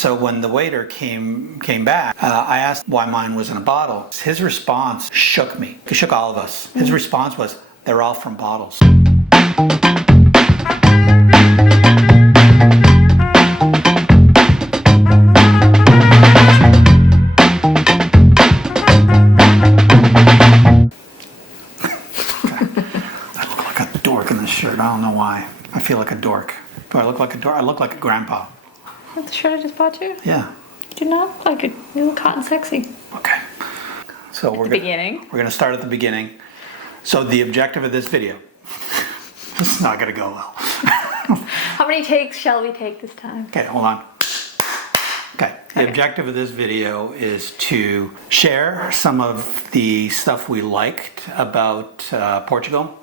So when the waiter came back, I asked why mine was in a bottle. His response shook me. It shook all of us. His response was, they're all from bottles. I don't know why. I feel like a dork. Do I look like a dork? I look like a grandpa. That's the shirt I just bought you? Yeah. Do you not like it? You look hot and sexy. Okay. So we're going to start at the beginning. So the objective of this video. This is not going to go well. How many takes shall we take this time? Okay, hold on. Okay. The objective of this video is to share some of the stuff we liked about Portugal.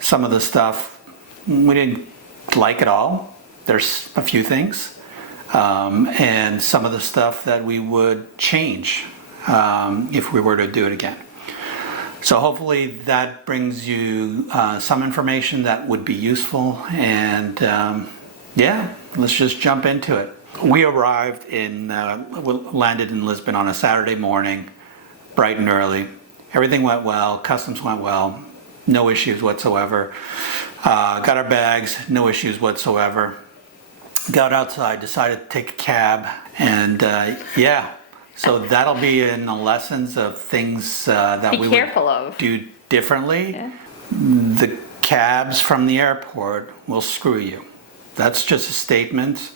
Some of the stuff we didn't like at all. There's a few things. And some of the stuff that we would change if we were to do it again. So hopefully that brings you some information that would be useful. And yeah, let's just jump into it. We arrived landed in Lisbon on a Saturday morning, bright and early. Everything went well, customs went well. No issues whatsoever. Got our bags, no issues whatsoever. Got outside, decided to take a cab, and yeah. So that'll be in the lessons of things that we would do differently. Yeah. The cabs from the airport will screw you. That's just a statement.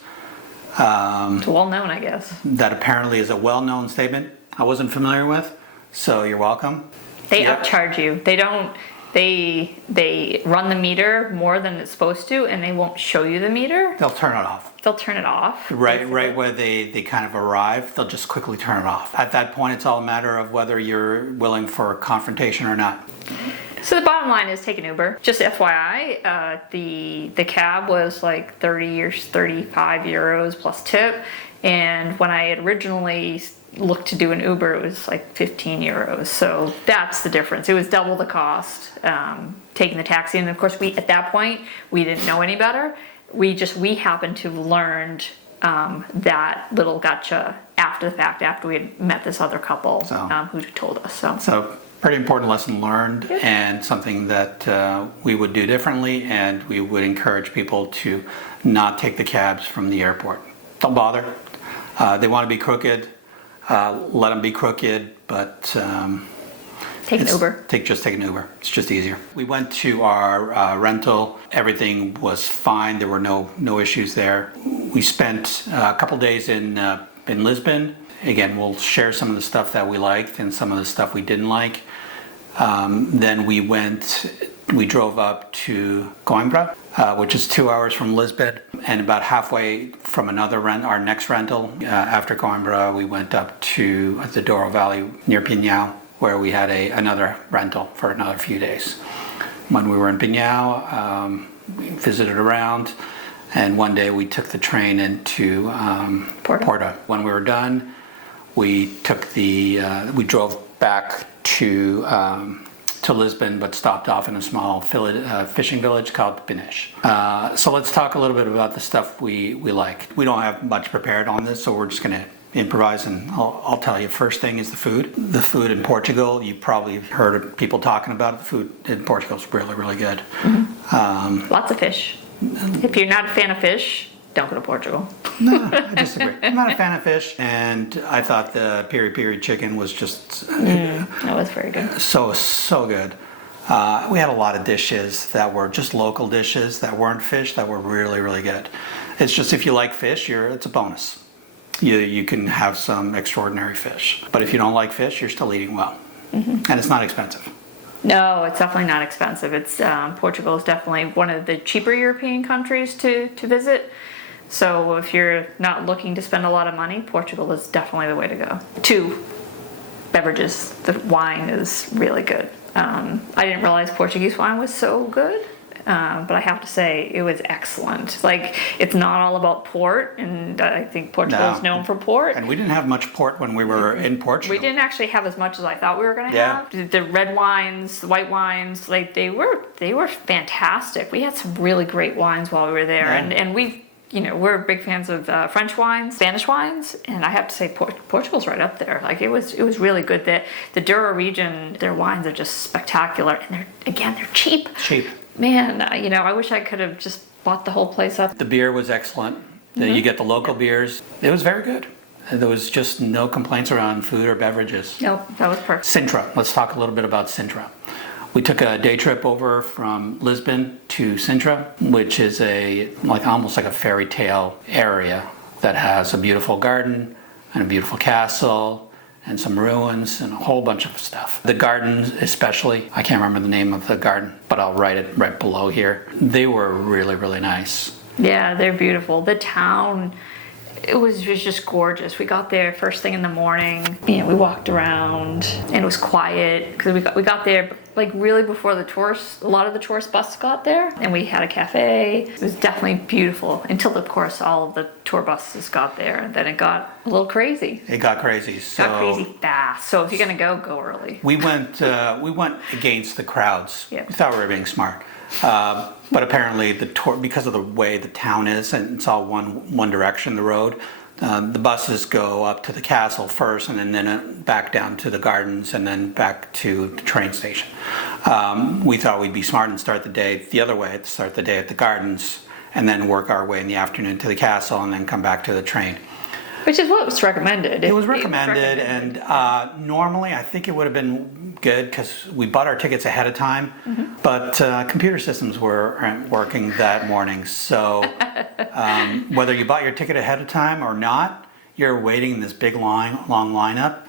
It's well known, I guess. That apparently is a well-known statement I wasn't familiar with, so you're welcome. They upcharge you. They don't. They run the meter more than it's supposed to, and they won't show you the meter. They'll turn it off. They'll turn it off. Right where they kind of arrive, they'll just quickly turn it off. At that point, it's all a matter of whether you're willing for confrontation or not. So the bottom line is take an Uber. Just FYI, the cab was like 30 or 35 euros plus tip, and when I had originally looked to do an Uber, it was like 15 euros. So that's the difference. It was double the cost taking the taxi. And of course, at that point, we didn't know any better. We happened to have learned that little gotcha after the fact, after we had met this other couple who told us. So pretty important lesson learned, and something that we would do differently, and we would encourage people to not take the cabs from the airport. Don't bother. They want to be crooked. Let them be crooked, but take an Uber. Just take an Uber. It's just easier. We went to our rental. Everything was fine. There were no issues there. We spent a couple days in Lisbon. Again, we'll share some of the stuff that we liked and some of the stuff we didn't like. Then we drove up to Coimbra, which is 2 hours from Lisbon, and about halfway from our next rental. After Coimbra, we went up to the Douro Valley near Pinhão, where we had another rental for another few days. When we were in Pinhão, we visited around, and one day we took the train into Porto. When we were done, we drove back to Lisbon, but stopped off in a small fishing village called Peniche. So let's talk a little bit about the stuff we like. We don't have much prepared on this, so we're just going to improvise, and I'll tell you. First thing is the food. The food in Portugal, you probably heard of people talking about it. The food in Portugal is really, really good. Mm-hmm. Lots of fish. If you're not a fan of fish, don't go to Portugal. No, I disagree. I'm not a fan of fish, and I thought the piri-piri chicken was just... that was very good. So good. We had a lot of dishes that were just local dishes that weren't fish that were really, really good. It's just if you like fish, it's a bonus. You can have some extraordinary fish. But if you don't like fish, you're still eating well. Mm-hmm. And it's not expensive. No, it's definitely not expensive. Portugal is definitely one of the cheaper European countries to visit. So if you're not looking to spend a lot of money, Portugal is definitely the way to go. 2, beverages. The wine is really good. I didn't realize Portuguese wine was so good, but I have to say it was excellent. Like, it's not all about port, and I think Portugal is known for port. And we didn't have much port when we were in Portugal. We didn't actually have as much as I thought we were going to have. The red wines, the white wines, like they were fantastic. We had some really great wines while we were there, and we we're big fans of French wines, Spanish wines, and I have to say Portugal's right up there. Like it was really good. The Douro region, their wines are just spectacular, and they're cheap. Cheap. Man, I wish I could have just bought the whole place up. The beer was excellent. You get the local beers. It was very good. There was just no complaints around food or beverages. No, that was perfect. Sintra. Let's talk a little bit about Sintra. We took a day trip over from Lisbon to Sintra, which is almost like a fairy tale area that has a beautiful garden and a beautiful castle and some ruins and a whole bunch of stuff. The gardens especially, I can't remember the name of the garden, but I'll write it right below here. They were really, really nice. Yeah, they're beautiful. The town, it was just gorgeous. We got there first thing in the morning. We walked around and it was quiet because we got there like really before a lot of the tourist buses got there, and we had a cafe. It was definitely beautiful until, of course, all of the tour buses got there, and then it got a little crazy. It got crazy. Got crazy fast. So if you're gonna go early. We went against the crowds. Yeah. We thought we were being smart. But apparently because of the way the town is, and it's all one direction, the road, the buses go up to the castle first and then back down to the gardens and then back to the train station. We thought we'd be smart and start the day the other way, start the day at the gardens and then work our way in the afternoon to the castle and then come back to the train. Which is what was recommended. It was recommended, and normally I think it would have been good because we bought our tickets ahead of time, but computer systems weren't working that morning. So whether you bought your ticket ahead of time or not, you're waiting in this big long lineup,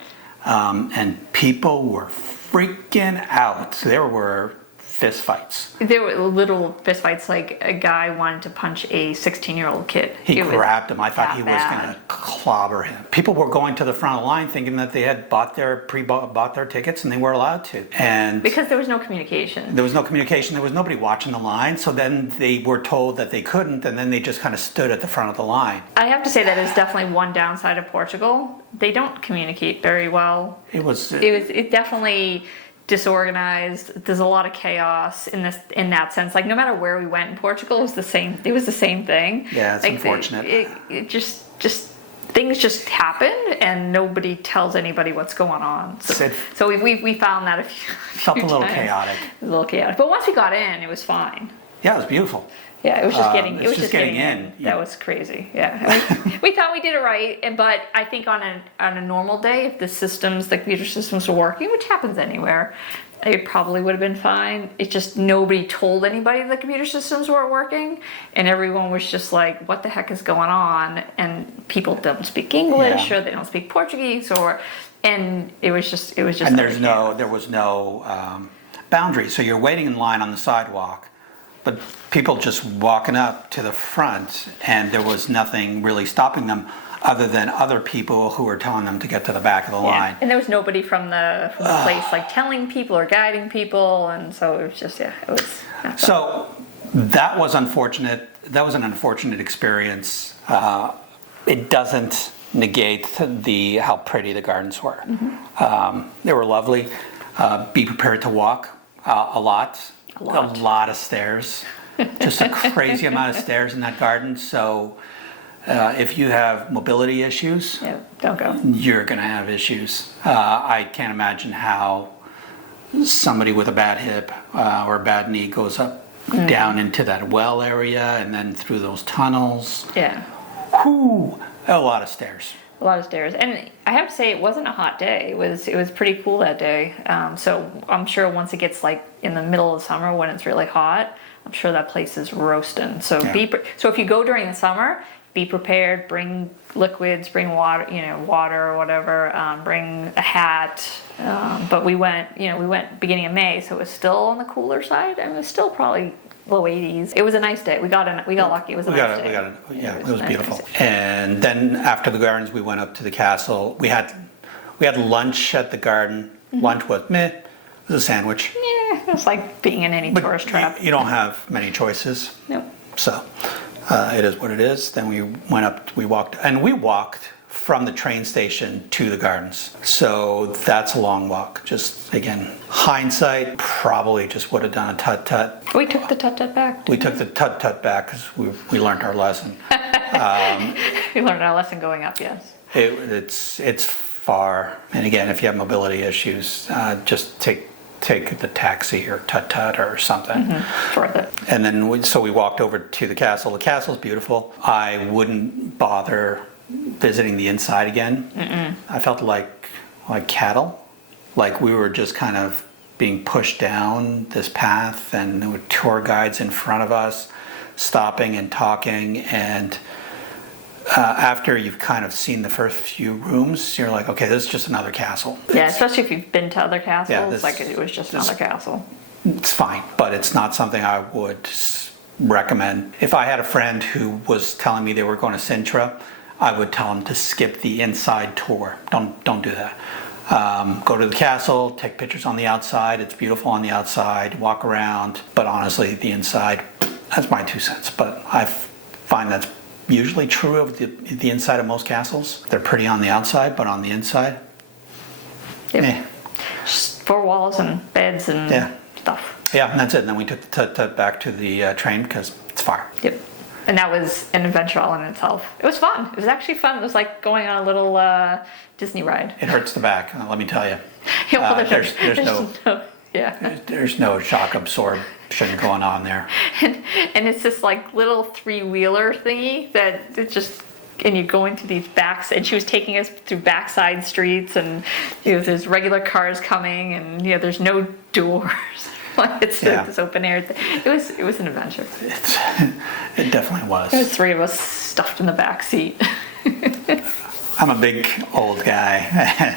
and people were freaking out. There were fist fights. There were little fist fights, like a guy wanted to punch a 16-year-old kid. He grabbed him. I thought he was going to clobber him. People were going to the front of the line thinking that they had bought their tickets and they were allowed to. And because there was no communication. There was no communication. There was nobody watching the line. So then they were told that they couldn't, and then they just kind of stood at the front of the line. I have to say that is definitely one downside of Portugal. They don't communicate very well. It definitely disorganized. There's a lot of chaos in that sense. Like no matter where we went in Portugal, it was the same thing. Yeah, it's unfortunate. It just things just happen and nobody tells anybody what's going on. So we found that felt a little chaotic. A little chaotic. But once we got in, it was fine. Yeah, it was beautiful. Yeah, it was just getting. It was just getting in. That was crazy. Yeah, we thought we did it right, but I think on a normal day, if the computer systems were working, which happens anywhere, it probably would have been fine. It's just nobody told anybody the computer systems weren't working, and everyone was just like, "What the heck is going on?" And people don't speak English or they don't speak Portuguese, and it was just. And there was no boundary, so you're waiting in line on the sidewalk. But people just walking up to the front, and there was nothing really stopping them other than other people who were telling them to get to the back of the line. And there was nobody from the place like telling people or guiding people, and so it was just it was. So that was unfortunate. That was an unfortunate experience. It doesn't negate how pretty the gardens were. They were lovely. Be prepared to walk a lot. A lot of stairs, just a crazy amount of stairs in that garden. So if you have mobility issues, don't go. You're going to have issues. I can't imagine how somebody with a bad hip or a bad knee goes up down into that well area and then through those tunnels. Yeah. Whew, a lot of stairs. A lot of stairs, and I have to say it wasn't a hot day. It was pretty cool that day. So I'm sure once it gets like in the middle of summer when it's really hot, I'm sure that place is roasting. So so if you go during the summer, be prepared. Bring liquids, bring water, water or whatever. Bring a hat. But we went beginning of May, so it was still on the cooler side, and it was still probably low 80s. It was a nice day. We got lucky. It was a nice day. It was beautiful. And then after the gardens, we went up to the castle. We had lunch at the garden. Lunch was meh. It was a sandwich. Yeah, it was like being in any tourist trap. You don't have many choices. Nope. So it is what it is. Then we went up. We walked from the train station to the gardens. So that's a long walk. Just, again, hindsight, probably just would have done a tut-tut. We took the tut-tut back. We took the tut-tut back because we learned our lesson. We learned our lesson going up, yes. It's far. And again, if you have mobility issues, just take the taxi or tut-tut or something. It's worth it. And then we walked over to the castle. The castle's beautiful. I wouldn't bother visiting the inside again. I felt like cattle. Like we were just kind of being pushed down this path, and there were tour guides in front of us stopping and talking. And after you've kind of seen the first few rooms, you're like, okay, this is just another castle. Yeah, especially if you've been to other castles, Yeah, it was just another castle. It's fine, but it's not something I would recommend. If I had a friend who was telling me they were going to Sintra, I would tell them to skip the inside tour. Don't do that. Go to the castle, take pictures on the outside. It's beautiful on the outside, walk around. But honestly, the inside, that's my 2 cents. But I find that's usually true of the inside of most castles. They're pretty on the outside, but on the inside, Yep. Just 4 walls and beds and stuff. Yeah, and that's it. And then we took the tut-tut back to the train because it's far. Yep. And that was an adventure all in itself. It was fun. It was actually fun. It was like going on a little Disney ride. It hurts the back, let me tell you. Yeah, well, There's no shock absorption going on there. And it's this like little 3-wheeler thingy that it just, and you're going to these backs, and she was taking us through backside streets, and there's regular cars coming, and there's no doors. Like it's this open air. It was an adventure. It definitely was. There was 3 of us stuffed in the back seat. I'm a big old guy.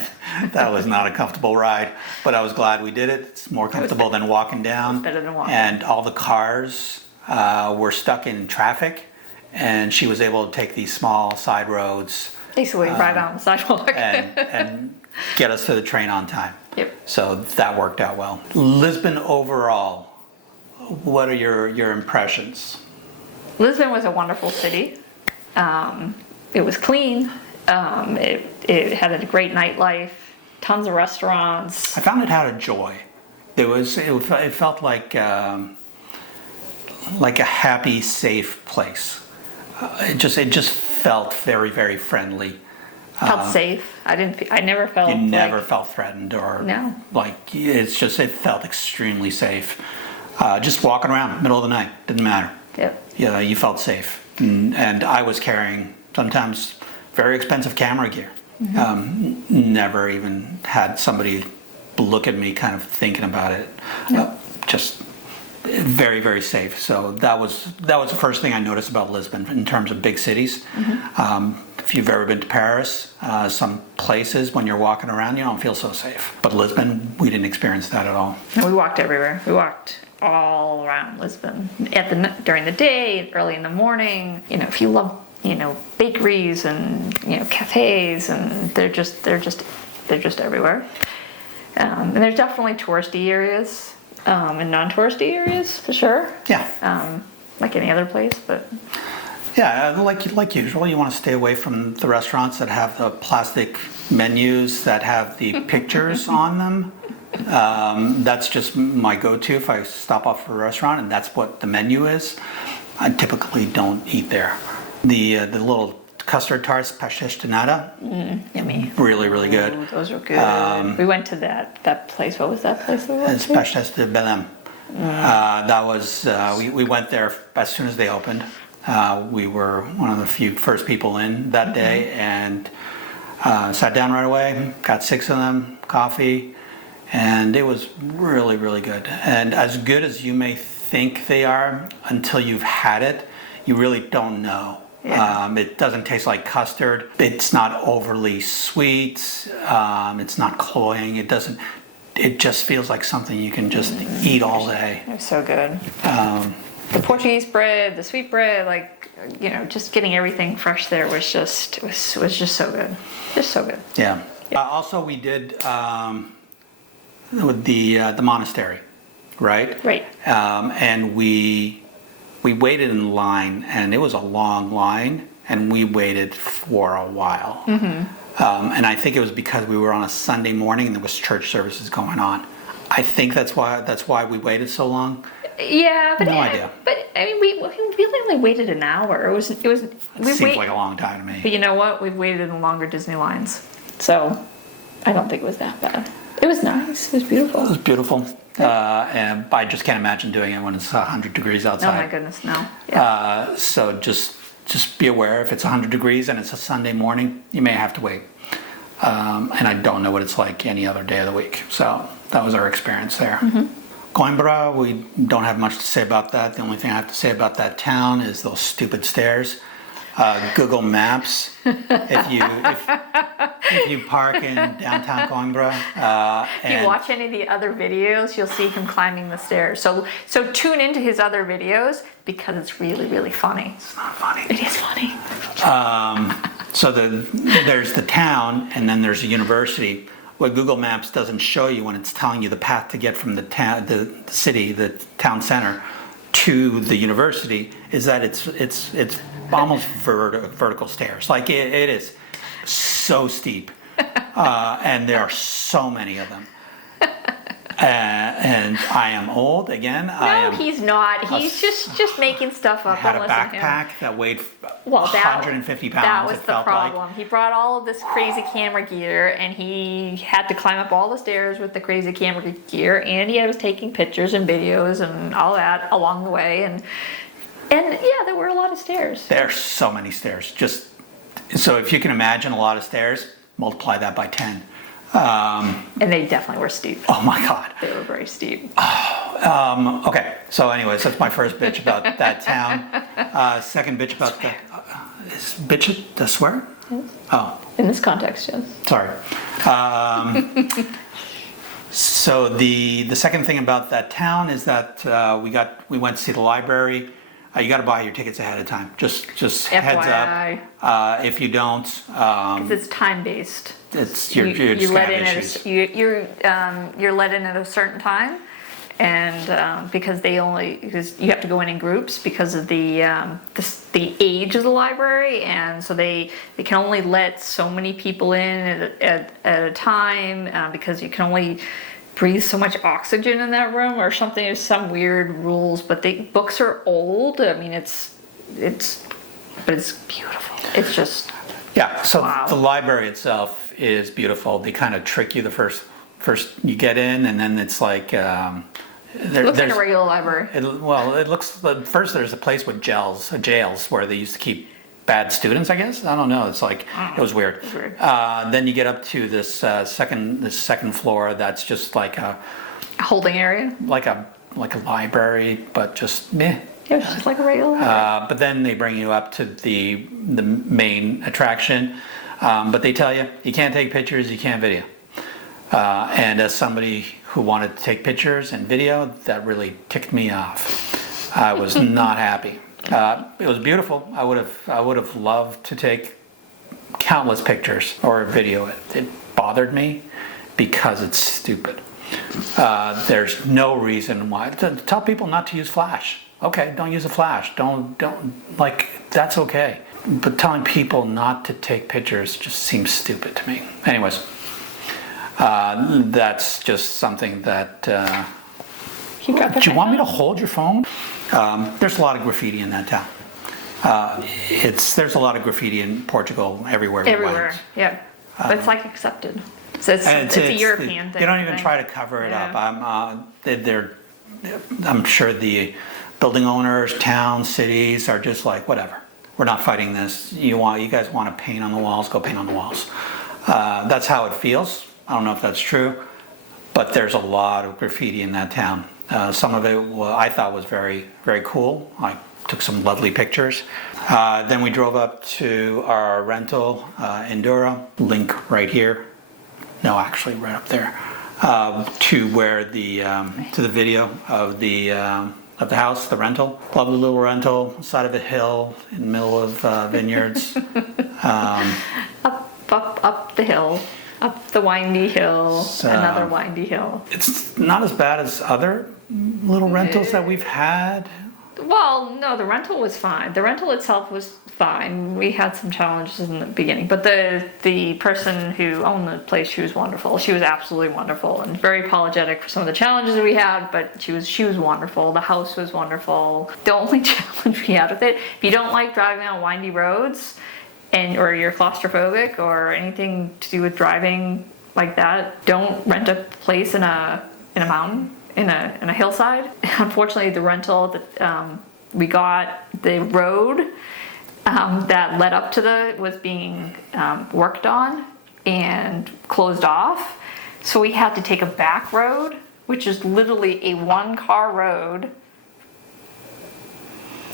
That was not a comfortable ride, but I was glad we did it. It's more comfortable than walking down. Better than walking. And all the cars were stuck in traffic, and she was able to take these small side roads. Basically, right on the sidewalk. and get us to the train on time. Yep. So that worked out well. Lisbon overall, what are your impressions? Lisbon was a wonderful city. It was clean. It had a great nightlife, tons of restaurants. I found it had a joy. It felt like a happy, safe place. It just felt very, very friendly. Felt safe. I never felt. You never felt threatened or no. It felt extremely safe. Just walking around middle of the night, didn't matter. Yep. Yeah, you felt safe. And I was carrying sometimes very expensive camera gear. Never even had somebody look at me kind of thinking about it. Just very, very safe. So that was the first thing I noticed about Lisbon in terms of big cities. If you've ever been to Paris, some places when you're walking around, you don't feel so safe. But Lisbon, we didn't experience that at all. No, we walked everywhere. We walked all around Lisbon during the day, early in the morning. If you love bakeries and cafes, and they're just everywhere. And there's definitely touristy areas and non-touristy areas for sure. Yeah. Like any other place, but. Yeah, like usual, you want to stay away from the restaurants that have the plastic menus that have the pictures on them. That's just my go-to if I stop off for a restaurant and that's what the menu is. I typically don't eat there. The little custard tarts, pastéis de nata. Yummy. Really, really good. Ooh, those are good. We went to that place. What was that place we went It's to? pastéis de Belém. That was we went there as soon as they opened. We were one of the first people in that day, and sat down right away. Got 6 of them, coffee, and it was really, really good. And as good as you may think they are, until you've had it, you really don't know. Yeah. It doesn't taste like custard. It's not overly sweet. It's not cloying. It just feels like something you can just eat all day. They're so good. The Portuguese bread, the sweet bread, just getting everything fresh there was just so good. Just so good. Yeah. Also, we did with the monastery, right? Right. And we waited in line, and it was a long line. and we waited for a while. And I think it was because we were on a Sunday morning and there was church services going on. I think that's why we waited so long. Yeah, but No idea. But I mean, we really only waited an hour. It Seems like a long time to me. But you know what? We've waited in longer Disney lines, so I don't think it was that bad. It was nice. It was beautiful. It was beautiful. And I just can't imagine doing it when it's 100 degrees outside. Oh my goodness, no. Yeah. So just be aware, if it's 100 degrees and it's a Sunday morning, you may have to wait. And I don't know what it's like any other day of the week. So that was our experience there. Coimbra, we don't have much to say about that. The only thing I have to say about that town is those stupid stairs. Google Maps, if you park in downtown Coimbra, If you watch any of the other videos, you'll see him climbing the stairs. So tune into his other videos because it's really, really funny. It's not funny. It is funny. So there's the town, and then there's a university. What Google Maps doesn't show you when it's telling you the path to get from the town center, to the university, is that it's almost vertical stairs. Like it is so steep, and there are so many of them. And I am old again. No, he's not. He's just making stuff up. I had Don't a listen to him. backpack that weighed 150 pounds. That was it the felt problem. like. He brought all of this crazy camera gear, and he had to climb up all the stairs with the crazy camera gear, and he was taking pictures and videos and all that along the way, and yeah, there were a lot of stairs. There's so many stairs. Just so if you can imagine a lot of stairs, multiply that by 10. And they definitely were steep. Oh my God. They were very steep. Okay, so anyways, that's my first bitch about that town. Second bitch about the... is bitch a swear? Yes. Oh. In this context, yes. Sorry. So the second thing about that town is that we went to see the library. You got to buy your tickets ahead of time. Just heads up. If you don't, because it's time based. It's you're you just let gonna in have at issues. you're let in at a certain time, and because you have to go in groups because of the age of the library, and so they can only let so many people in at a time, because you can only breathe so much oxygen in that room or something. There's some weird rules, but the books are old. I mean, but it's beautiful. It's just So wow. the library itself is beautiful. They kind of trick you the first you get in, and then it's like it looks like a regular library. It looks first. There's a place with jails where they used to keep bad students, I guess. I don't know. It's like it was weird. It's weird. Then you get up to this second floor that's just like a Holding area. like a library, but just meh. Yeah, it's just like a regular library. But then they bring you up to the main attraction, but they tell you can't take pictures, you can't video. And as somebody who wanted to take pictures and video, that really ticked me off. I was not happy. It was beautiful. I would have loved to take countless pictures or video it. It bothered me because it's stupid. There's no reason why. Tell people not to use flash. Okay, don't use a flash. Don't that's okay. But telling people not to take pictures just seems stupid to me. Anyways, that's just something that. Do you want me to hold your phone? There's a lot of graffiti in that town. There's a lot of graffiti in Portugal everywhere. Everywhere, yeah. But it's like accepted. So it's a European thing. They don't even try to cover it up. I'm sure the building owners, towns, cities are just like, whatever. We're not fighting this. You guys want to paint on the walls? Go paint on the walls. That's how it feels. I don't know if that's true, but there's a lot of graffiti in that town. Some of it I thought was very, very cool. I took some lovely pictures. Then we drove up to our rental, Endura, link right here. No, actually right up there, to where to the video of the house, the rental. Lovely little rental, side of a hill in the middle of vineyards. Up the hill. Up the windy hill, another windy hill. It's not as bad as other little rentals that we've had. Well, no, the rental was fine. The rental itself was fine. We had some challenges in the beginning, but the person who owned the place, she was wonderful. She was absolutely wonderful and very apologetic for some of the challenges that we had, but she was wonderful. The house was wonderful. The only challenge we had with it, if you don't like driving on windy roads or you're claustrophobic or anything to do with driving like that, don't rent a place in a mountain. In a hillside. Unfortunately, the rental that we got, the road that led up to was being worked on and closed off. So we had to take a back road, which is literally a 1-car road.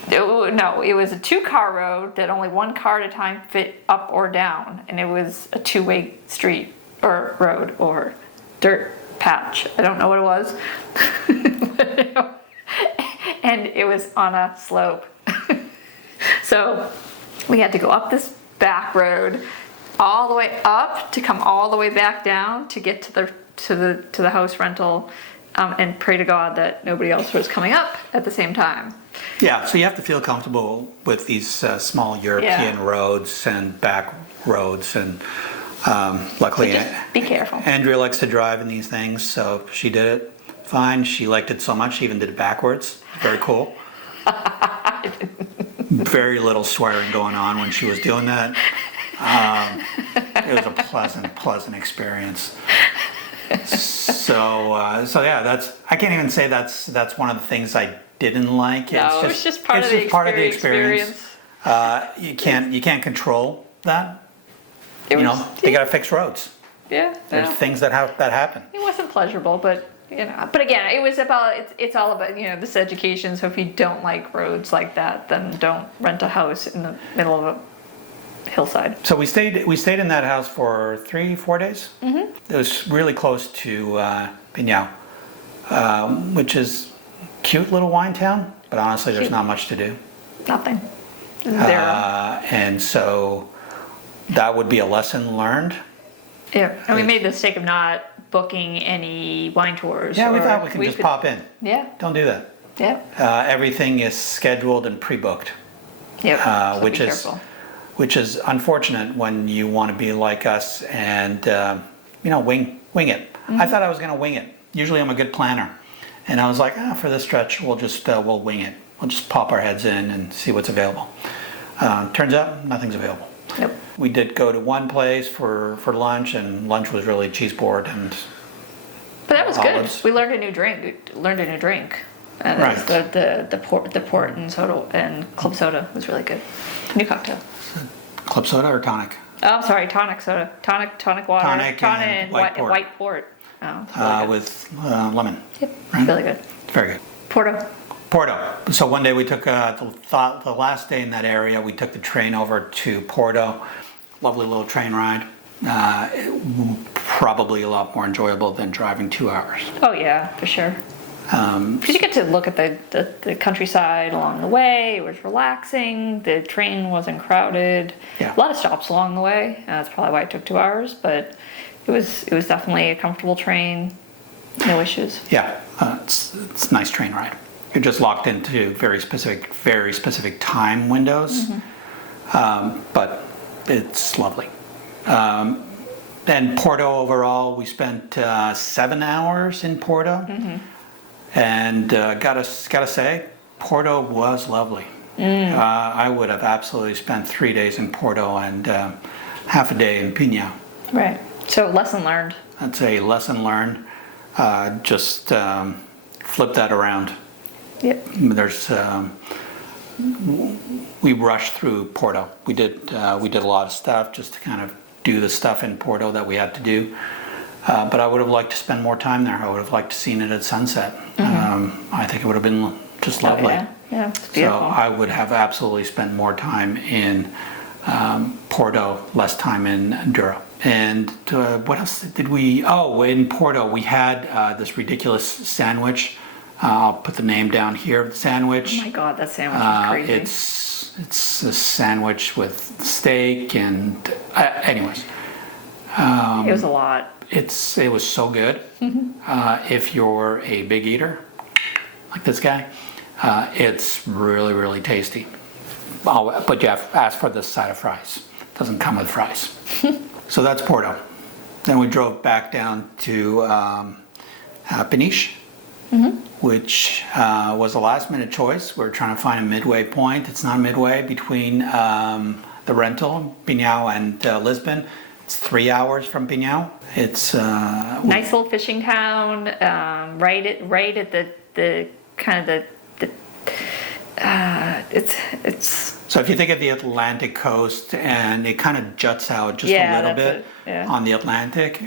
No, it was a 2-car road that only 1 car at a time fit up or down, and it was a 2-way street or road or dirt patch. I don't know what it was. And it was on a slope. So we had to go up this back road all the way up to come all the way back down to get to the house rental, and pray to God that nobody else was coming up at the same time. Yeah, so you have to feel comfortable with these small European roads and back roads, and luckily, So just be careful. Andrea likes to drive in these things, so she did it fine. She liked it so much, she even did it backwards. Very cool. Very little swearing going on when she was doing that. It was a pleasant experience. So yeah, I can't even say that's one of the things I didn't like. No, it's just part of the experience. You can't control that. They gotta fix roads. Yeah. There's things that happen. It wasn't pleasurable, but but again, it's all about this education. So if you don't like roads like that, then don't rent a house in the middle of a hillside. So we stayed in that house for 3-4 days. Mm-hmm. It was really close to Pinhão, which is a cute little wine town, but honestly, there's not much to do. Nothing. Zero. And so that would be a lesson learned. Yeah, and we made the mistake of not booking any wine tours. Yeah, we thought we could just pop in. Yeah. Don't do that. Yeah. Everything is scheduled and pre-booked. Yeah. So which is unfortunate when you want to be like us and wing it. Mm-hmm. I thought I was going to wing it. Usually I'm a good planner, and I was like, for this stretch we'll wing it. We'll just pop our heads in and see what's available. Turns out nothing's available. Yep. We did go to one place for lunch, and lunch was really cheese board and. But that was olives. good. We learned a new drink. And right. The port and soda and club soda was really good. New cocktail. Club soda or tonic? Oh, I'm sorry, tonic soda. Tonic water. Tonic and white port. Oh, really good. With lemon. Yep. Right? Really good. Very good. Porto. So one day we took the last day in that area. We took the train over to Porto. Lovely little train ride. Probably a lot more enjoyable than driving 2 hours. Oh yeah, for sure. Because you get to look at the countryside along the way. It was relaxing. The train wasn't crowded. Yeah. A lot of stops along the way. That's probably why it took 2 hours. But it was definitely a comfortable train. No issues. Yeah, it's a nice train ride. You're just locked into very specific time windows, mm-hmm. But it's lovely. And Porto overall, we spent 7 hours in Porto, mm-hmm. and gotta say, Porto was lovely. I would have absolutely spent 3 days in Porto and half a day in Pinhão. Right. So lesson learned. That's a lesson learned. Just flip that around. Yep. We rushed through Porto. We did a lot of stuff just to kind of do the stuff in Porto that we had to do. But I would have liked to spend more time there. I would have liked to seen it at sunset. Mm-hmm. I think it would have been just lovely. Yeah, it's beautiful. So I would have absolutely spent more time in Porto, less time in Douro. And what else did we? Oh, in Porto we had this ridiculous sandwich. I'll put the name down here. The sandwich. Oh my God, that sandwich is crazy. It's a sandwich with steak and anyways. It was a lot. It was so good. Mm-hmm. If you're a big eater, like this guy, It's really, really tasty. Oh, but you have to ask for the side of fries. It doesn't come with fries. So that's Porto. Then we drove back down to Peniche, which was a last minute choice. We're trying to find a midway point. It's not midway between the rental, Pinhão, and Lisbon. It's 3 hours from Pinhão. It's Nice little fishing town, right at the kind of the it's so if you think of the Atlantic coast, and it kind of juts out just a little bit on the Atlantic.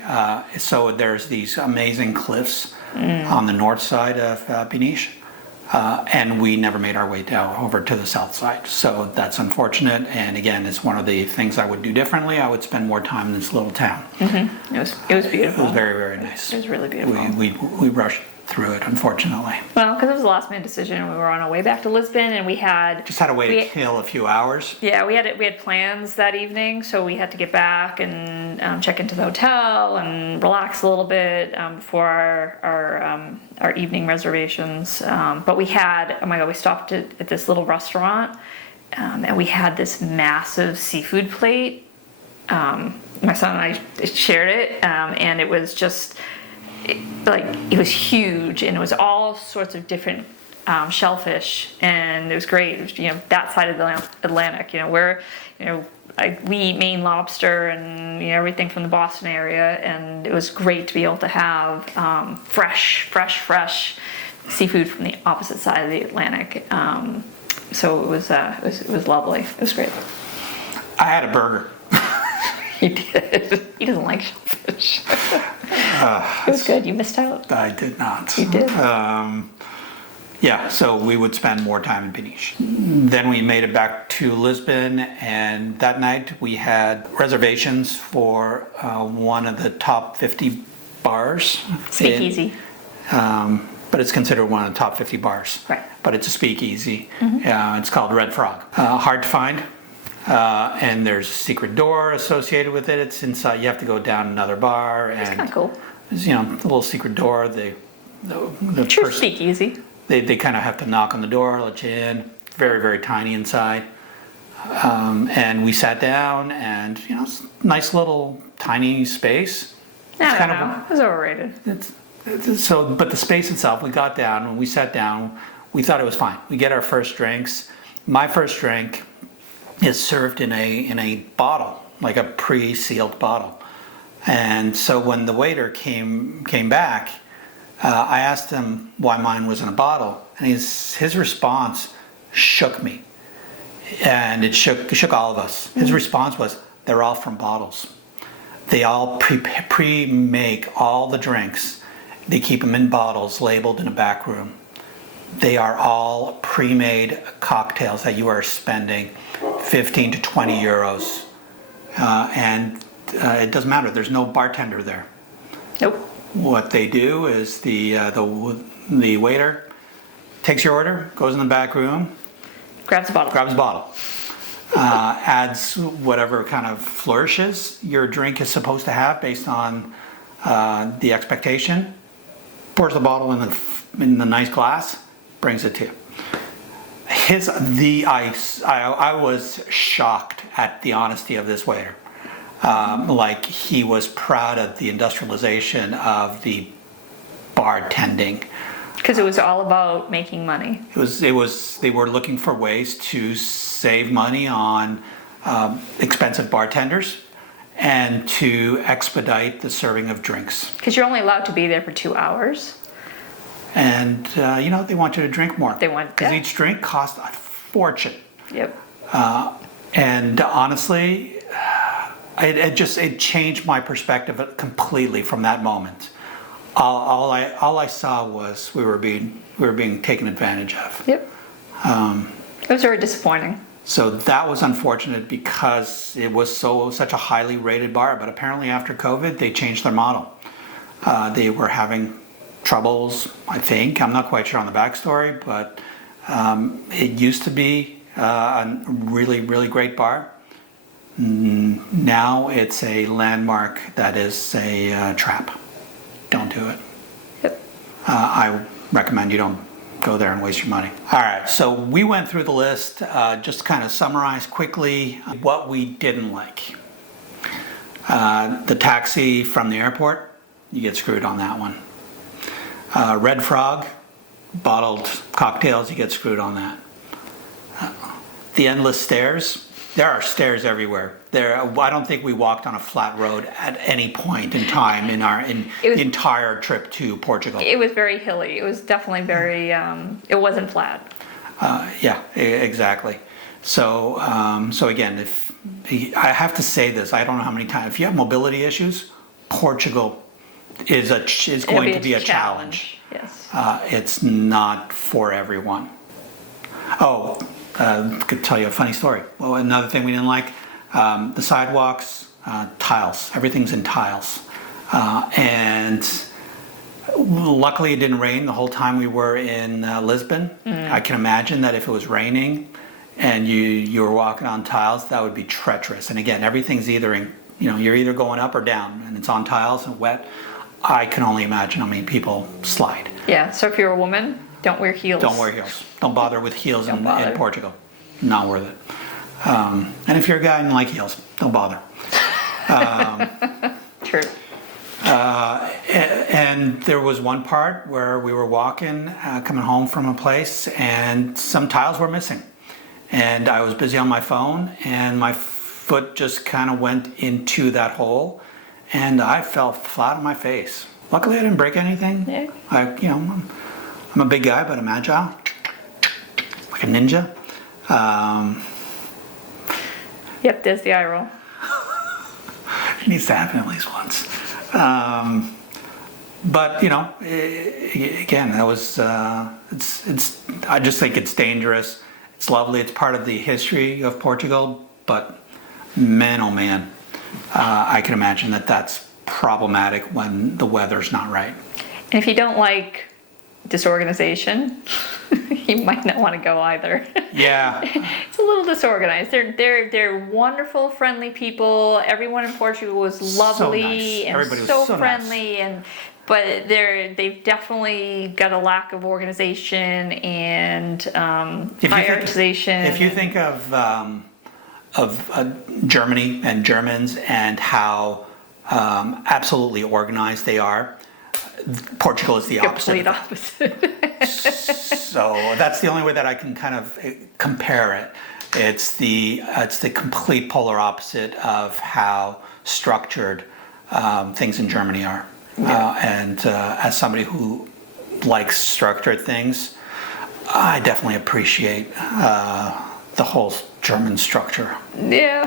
So there's these amazing cliffs on the north side of Peniche. And we never made our way down over to the south side. So that's unfortunate. And again, it's one of the things I would do differently. I would spend more time in this little town. It was beautiful. It was very, very nice. It was really beautiful. We rushed through it, unfortunately. Well, because it was a last minute decision. We were on our way back to Lisbon, and we had to wait to kill a few hours. Yeah, we had plans that evening, so we had to get back and check into the hotel and relax a little bit before our evening reservations. But we had, oh my God, we stopped at this little restaurant, and we had this massive seafood plate. My son and I shared it, and it was just. It was huge, and it was all sorts of different shellfish, and it was great. It was, that side of the Atlantic, where, we eat Maine lobster and everything from the Boston area, and it was great to be able to have fresh seafood from the opposite side of the Atlantic. So it was lovely. It was great. I had a burger. He did. He doesn't like shellfish. It was good. You missed out. I did not. You did. So we would spend more time in Peniche. Then we made it back to Lisbon, and that night we had reservations for one of the top 50 bars. Speakeasy. But it's considered one of the top 50 bars. Right. But it's a speakeasy. It's called Red Frog. Hard to find. And there's a secret door associated with it. It's inside. You have to go down another bar. It's kind of cool. There's, a little secret door. The True speakeasy. They kind of have to knock on the door, let you in. Very, very tiny inside. And we sat down, and it's a nice little tiny space. I don't know. It was overrated. But the space itself, we got down. When we sat down, we thought it was fine. We get our first drinks. My first drink is served in a bottle, like a pre-sealed bottle. And so when the waiter came back, I asked him why mine was in a bottle, and his response shook me, and it shook all of us. His response was, "They're all from bottles. They all pre-make all the drinks. They keep them in bottles, labeled in a back room. They are all pre-made cocktails that you are spending 15 to 20 euros. And it doesn't matter. There's no bartender there. Nope. What they do is the waiter takes your order, goes in the back room, Grabs a bottle. Adds whatever kind of flourishes your drink is supposed to have based on the expectation, pours the bottle in the nice glass, brings it to you. I was shocked at the honesty of this waiter. Like he was proud of the industrialization of the bartending. Because it was all about making money. They were looking for ways to save money on expensive bartenders and to expedite the serving of drinks. Because you're only allowed to be there for 2 hours. And they want you to drink more. Because each drink costs a fortune. Yep. And honestly, it changed my perspective completely from that moment. All I saw was we were being taken advantage of. Yep. It was very disappointing. So that was unfortunate because it was such a highly rated bar. But apparently after COVID, they changed their model. They were having troubles, I think. I'm not quite sure on the backstory, but it used to be a really, really great bar. Now it's a landmark that is a trap. Don't do it. Yep. I recommend you don't go there and waste your money. All right, so we went through the list, just to kind of summarize quickly what we didn't like. The taxi from the airport, you get screwed on that one. Red Frog, bottled cocktails, you get screwed on that. The endless stairs, there are stairs everywhere. I don't think we walked on a flat road at any point in time in our entire trip to Portugal. It was very hilly. It was definitely very, it wasn't flat. Yeah, exactly. So again, I have to say this, I don't know how many times, if you have mobility issues, Portugal is going to be a challenge. Yes. It's not for everyone. Oh, could tell you a funny story. Well, another thing we didn't like, the sidewalks, tiles. Everything's in tiles. And luckily it didn't rain the whole time we were in Lisbon. I can imagine that if it was raining and you were walking on tiles, that would be treacherous. And again, everything's either you're either going up or down, and it's on tiles and wet. I can only imagine how many people slide. Yeah, so if you're a woman, don't wear heels. Don't wear heels. Don't bother with heels in Portugal. Not worth it. And if you're a guy and you like heels, don't bother. True. And there was one part where we were walking, coming home from a place, and some tiles were missing. And I was busy on my phone, and my foot just kind of went into that hole, and I fell flat on my face. Luckily, I didn't break anything. Yeah. I'm a big guy, but I'm agile, like a ninja. Yep, there's the eye roll. It needs to happen at least once. But again, that was it's. I just think it's dangerous. It's lovely. It's part of the history of Portugal, but man, oh man, I can imagine that that's problematic when the weather's not right. And if you don't like disorganization, you might not want to go either. Yeah. It's a little disorganized. They're wonderful, friendly people. Everyone in Portugal was lovely nice. and Everybody was so so friendly, nice. But they've definitely got a lack of organization and prioritization. If you think of Germany and Germans and how absolutely organized they are, Portugal is the opposite. Complete opposite. So that's the only way that I can kind of compare it. It's the complete polar opposite of how structured things in Germany are. Yeah. And as somebody who likes structured things, I definitely appreciate the whole German structure. Yeah,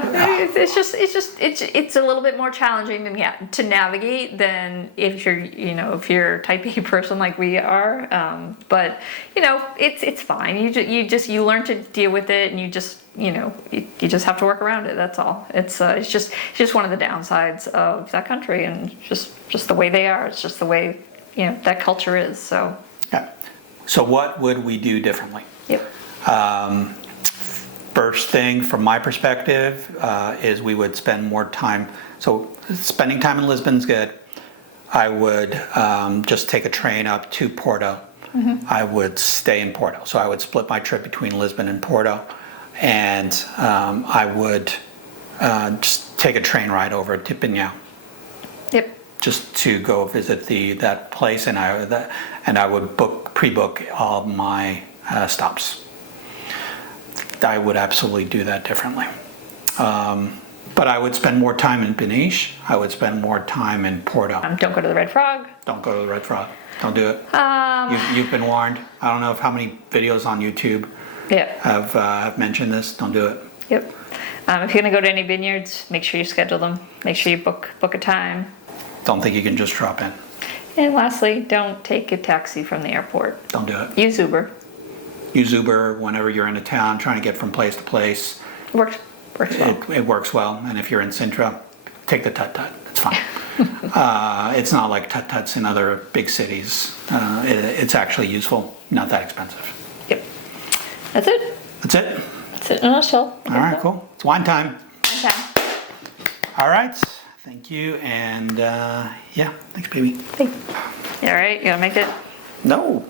it's a little bit more challenging to navigate than if you're type A person like we are. But it's fine. You learn to deal with it, and you just have to work around it. That's all. It's just one of the downsides of that country, and just the way they are. It's just the way that culture is. So yeah. So what would we do differently? Yep. First thing from my perspective is we would spend more time. So spending time in Lisbon's good. I would just take a train up to Porto. Mm-hmm. I would stay in Porto. So I would split my trip between Lisbon and Porto. And I would just take a train ride over to Pinhão. Yep. Just to go visit that place, and I would pre-book all my stops. I would absolutely do that differently. But I would spend more time in Peniche. I would spend more time in Porto. Don't go to the Red Frog. Don't go to the Red Frog. Don't do it. You've been warned. I don't know how many videos on YouTube have mentioned this. Don't do it. Yep. If you're going to go to any vineyards, make sure you schedule them. Make sure you book a time. Don't think you can just drop in. And lastly, don't take a taxi from the airport. Don't do it. Use Uber. Use Uber whenever you're in a town trying to get from place to place. Works well. It works well. And if you're in Sintra, take the tut-tut. It's fine. It's not like tut-tuts in other big cities. It's actually useful, not that expensive. Yep. That's it. That's it? That's it in a nutshell. All right, cool. It's wine time. Wine time. All right. Thank you. And yeah, thanks, baby. Thanks. You all right? You gonna make it? No.